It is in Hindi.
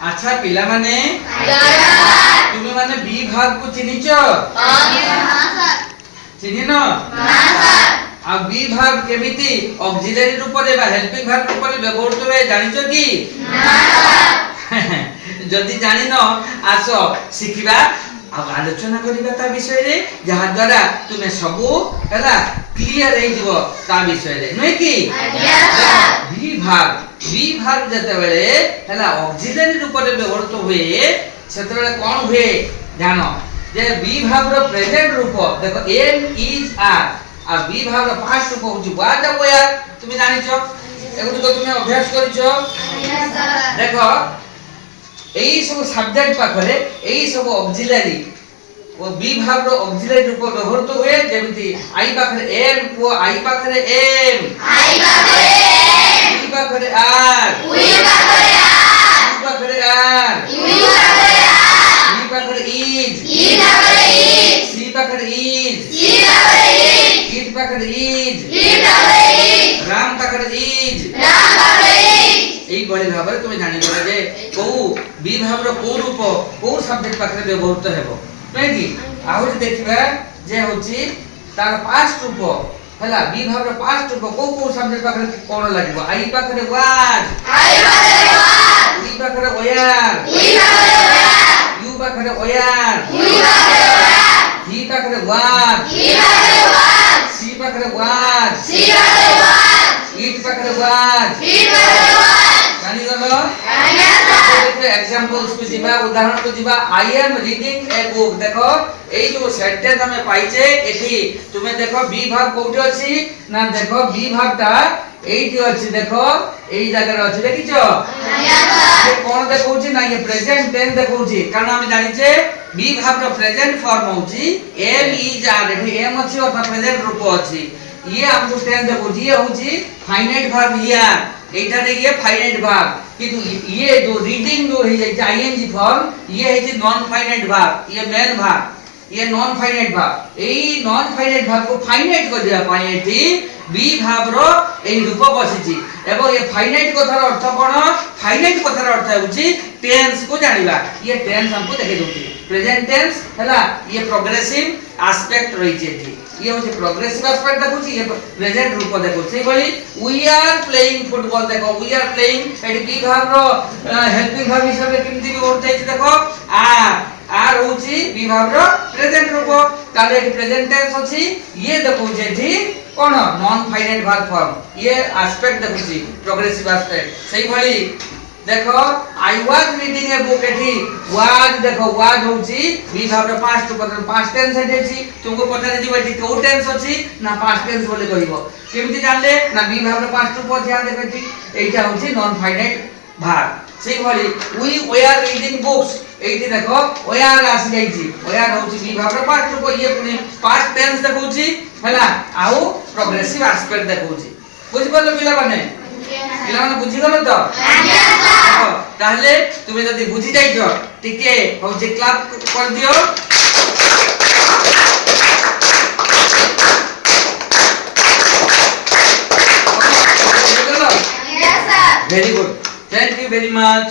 अच्छा पिला माने तुमे माने बी भाग को चिनिच चिनिन आ बी भाग केमिति ऑक्सिलरी रूप रे बा हेल्पिंग भाग रूप रे व्यवहृत हुए जानिचो की जदि जानिन आसो शिखिबा आ आलोचना करिबा ता विषय रे जहा द्वारा तुमे सबु हला क्लियर हे जीवो ता विषय रे नै की बी भाग जते बेले हला ऑक्सिलरी रूप रे व्यवहृत हुए सेते बेले कोन हुए जानो जे बी भाग रो प्रेजेंट रूप देखो एम इज आर आ बी भाग रो पास्ट रूप होची वाज वेयर तुमे जानिचो एगुडी को तुमे अभ्यास करिचो देखो एई सब सब्जेक्ट पाखरे एई सब ऑक्सिलरी ओ बी भाग रो ऑक्सिलरी रूप व्यवहृत हुए जेमिति आई पाखरे एम को आई पाखरे एम आई पाखरे एम ई पाखरे आर ई पाखरे आर ई पाखरे इज सी पाखरे इज इट पाखरे इज राम पाखरे इज এই বলি ভাবে তুমি জানি বলে যে কো বি ভাবর কো রূপ কো সাবজেক্ট পাখরে ব্যবহৃত হেবো নাই কি আহুরি দেখিবা যে হচ্ছে তার পাস্ট রূপ হলা বি ভাবর পাস্ট রূপ কো কো সাবজেক্ট পাখরে কোন লাগিব আই পাখরে ওয়াজ ই পাখরে ওয়ার ইউ পাখরে ওয়ার হি পাখরে ওয়াজ সি পাখরে ওয়াজ ইট পাখরে ওয়াজ জানি গলো एग्जांपल्स को जिबा उदाहरण को जिबा I am reading a book देखो এই जो সেন্টেন্স আমি পাইছে এটি তুমি দেখো বি ভাগ কোটি আছে না দেখো বি ভাগটা এইটি আছে দেখো এই জায়গায় আছে দেখিছো ये কোন দেখৌছি না ये প্রেজেন্ট টেন্স দেখৌছি কারণ আমি জানিছে বি ভাগর প্রেজেন্ট ফর্ম হউছি এম ইজ আর এটি এম আছে অর্থাৎ প্রেজেন্ট রূপ আছে ये हमको टेंस देखौছি ये হউছি ফাইনাইট ভার্ব হিয়ার এইটারে ये फाइनाइट भाग किंतु ये जो रीडिंग जो है आईएनजी फॉर्म ये है नॉन फाइनाइट भाग ये मेन भाग ये नॉन फाइनाइट भाग এই নন ফাইনাইট ভাগ को फाइनाइट कर दिया पाए एठी बी भाग रो এই রূপ বসিছি এবং এই ফাইনাইট কথার অর্থ কোন ফাইনাইট কথার অর্থ হচ্ছে টেন্স को জানিবা ये टेंस हमको देखे दोती प्रेजेंट टेंस हला ये प्रोग्रेसिव एस्पेक्ट रहिছে एठी ये होचे प्रोग्रेसिव एस्पेक्ट देखुची ये प्रेजेंट रूप देखुची बोली वी आर प्लेइंग फुटबॉल देखो वी आर प्लेइंग एटी बी भाग रो हेल्पिंग भाग हिसाब केमती भी होत जाई देखो आर होची बी भाग रो प्रेजेंट रूप ताले एटी प्रेजेंट टेंस होची ये देखुची एटी कोन नॉन फाइनाइट भाग फॉर्म ये एस्पेक्ट देखुची प्रोग्रेसिव एस्पेक्ट सही भली देखो I was reading a book एठी वाज देखो वाज होची बी भाग रो पास्ट रूप पास्ट टेंस हेची तुमको पता दिबो एठी को टेंस होची ना पास्ट टेंस बोले कहिबो केमती जानले ना बी भाग रो पास्ट रूप ध्यान देबेठी एटा होची नॉन फाइनाइट भाग सही भली वी आर रीडिंग बुक्स एठी देखो आर आसी जाईची आर होची बी भाग रो पास्ट रूप ये पुनी पास्ट टेंस देखौची हला आउ प्रोग्रेसिव एस्पेक्ट देखौची बुझि पालो पिला माने पिला माने बुझि गलो तो देखो ताहले তুমি যদি বুঝি যাইছো টিকে হচ্ছে ক্লাস করে দিও very good thank you very much